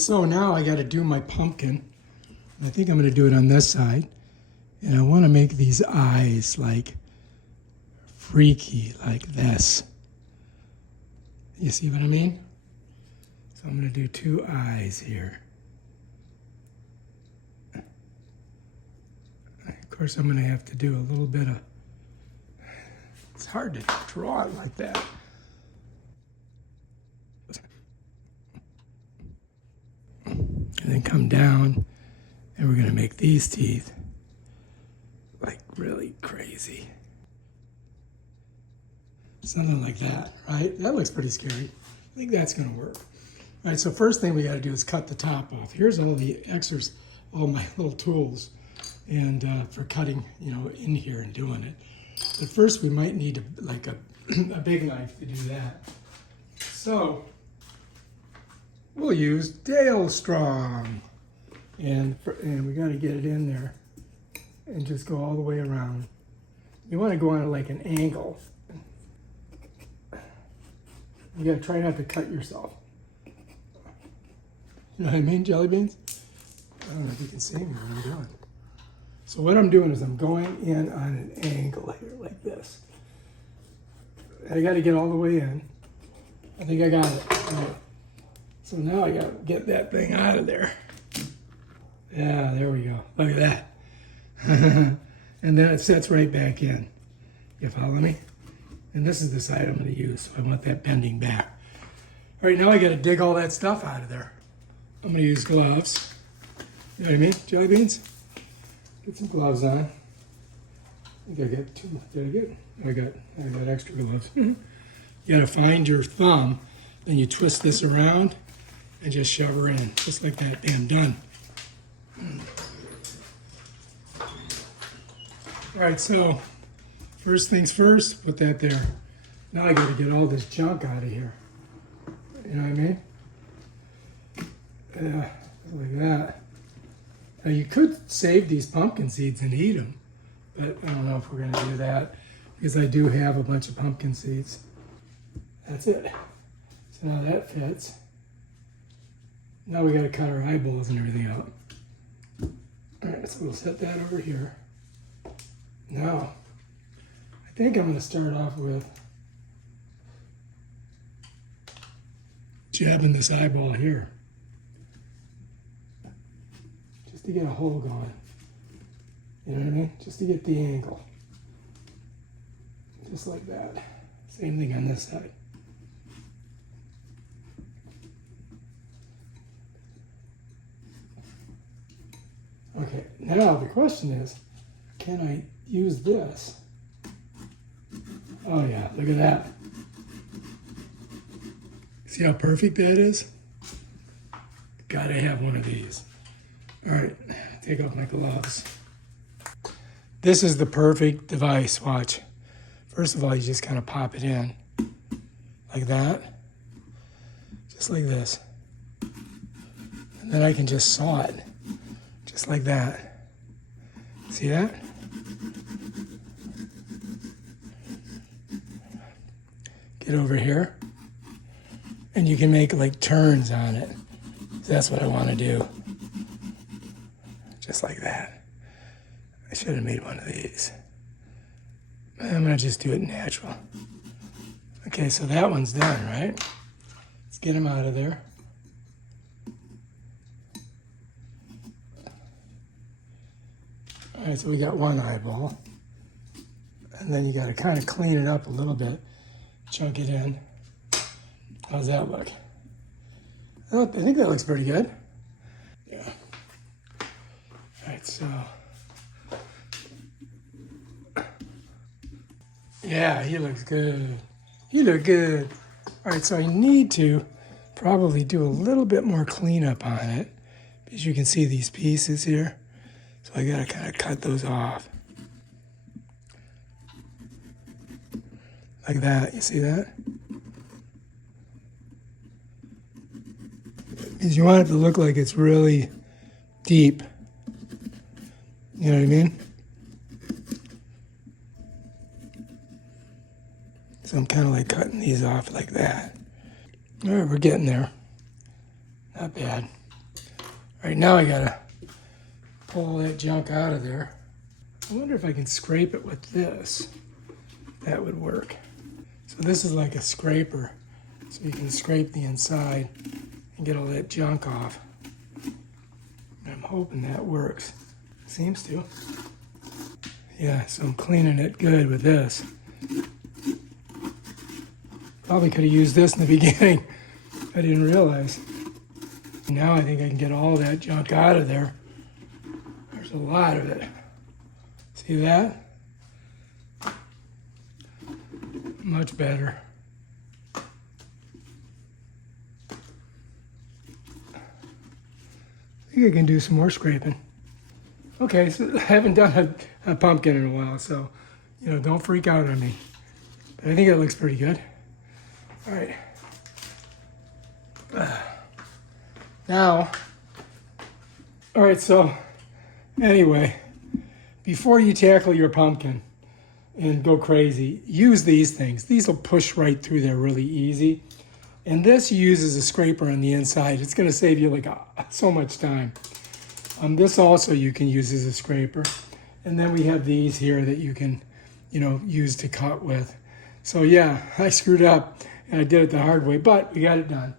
So now I got to do my pumpkin. I think I'm going to do it on this side. And I want to make these eyes like freaky, like this. You see what I mean? So I'm going to do 2 eyes here. Of course, I'm going to have to do a little bit of... It's hard to draw it like that. And then come down, and we're going to make these teeth like really crazy. Something like that, right? That looks pretty scary. I think that's going to work. All right, so first thing we got to do is cut the top off. Here's all the extras, all my little tools, and for cutting, in here and doing it. But first, we might need a big knife to do that. So we'll use Dale Strong, and we got to get it in there and just go all the way around. You want to go on like an angle. You got to try not to cut yourself. You know what I mean, jelly beans? I don't know if you can see me what I'm doing. So what I'm doing is I'm going in on an angle here like this. I got to get all the way in. I think I got it. Right. So now I got to get that thing out of there. Yeah, there we go. Look at that. And then it sets right back in. You follow me? And this is the side I'm going to use, so I want that bending back. All right, now I got to dig all that stuff out of there. I'm going to use gloves. You know what I mean? Jelly beans? Get some gloves on. I think I got 2. Did I get? I got extra gloves. You got to find your thumb, then you twist this around and just shove her in, just like that. Bam, done. All right, so first things first, put that there. Now I got to get all this junk out of here. You know what I mean? Yeah, like that. Now you could save these pumpkin seeds and eat them, but I don't know if we're going to do that because I do have a bunch of pumpkin seeds. That's it. So now that fits. Now we got to cut our eyeballs and everything out. All right, so we'll set that over here. Now, I think I'm going to start off with jabbing this eyeball here. Just to get a hole going. You know what I mean? Just to get the angle. Just like that. Same thing on this side. Okay, now the question is, can I use this? Oh yeah, look at that. See how perfect that is? Gotta have one of these. All right, take off my gloves. This is the perfect device, watch. First of all, you just kind of pop it in like that, just like this. And then I can just saw it, just like that. See that? Get over here, and you can make like turns on it. That's what I want to do. Just like that. I should have made one of these. I'm going to just do it natural. Okay, so that one's done, right? Let's get them out of there. All right, so we got one eyeball. And then you got to kind of clean it up a little bit. Chunk it in. How's that look? Oh, I think that looks pretty good. Yeah. All right, so. Yeah, he looks good. You look good. All right, so I need to probably do a little bit more cleanup on it because you can see these pieces here. So I gotta kind of cut those off. Like that, you see that? Because you want it to look like it's really deep. You know what I mean? So I'm kind of like cutting these off like that. All right, we're getting there. Not bad. All right, now I gotta pull all that junk out of there. I wonder if I can scrape it with this. That would work. So this is like a scraper, so you can scrape the inside and get all that junk off. And I'm hoping that works. Seems to. Yeah, so I'm cleaning it good with this. Probably could have used this in the beginning. I didn't realize. Now I think I can get all that junk out of there. There's a lot of it. See that? Much better. I think I can do some more scraping. Okay, so I haven't done a pumpkin in a while, so, don't freak out on me. But I think it looks pretty good. All right. Now, all right, so anyway, before you tackle your pumpkin and go crazy, use these things. These will push right through there really easy. And this uses a scraper on the inside. It's going to save you so much time. This also you can use as a scraper. And then we have these here that you can, use to cut with. So yeah, I screwed up and I did it the hard way, but we got it done.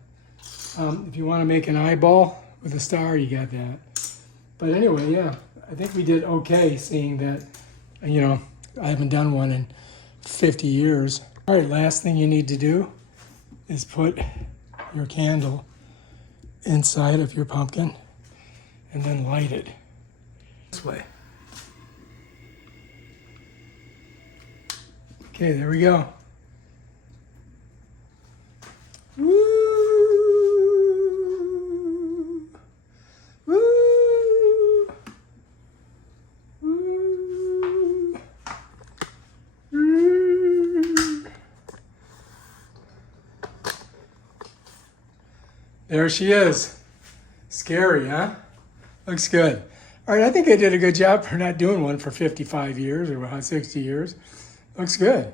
If you want to make an eyeball with a star, you got that. But anyway, yeah, I think we did okay, seeing that, I haven't done one in 50 years. All right, last thing you need to do is put your candle inside of your pumpkin and then light it this way. Okay, there we go. Woo! Woo! Woo! Woo! There she is. Scary, huh? Looks good. All right, I think I did a good job for not doing one for 55 years or 60 years. Looks good.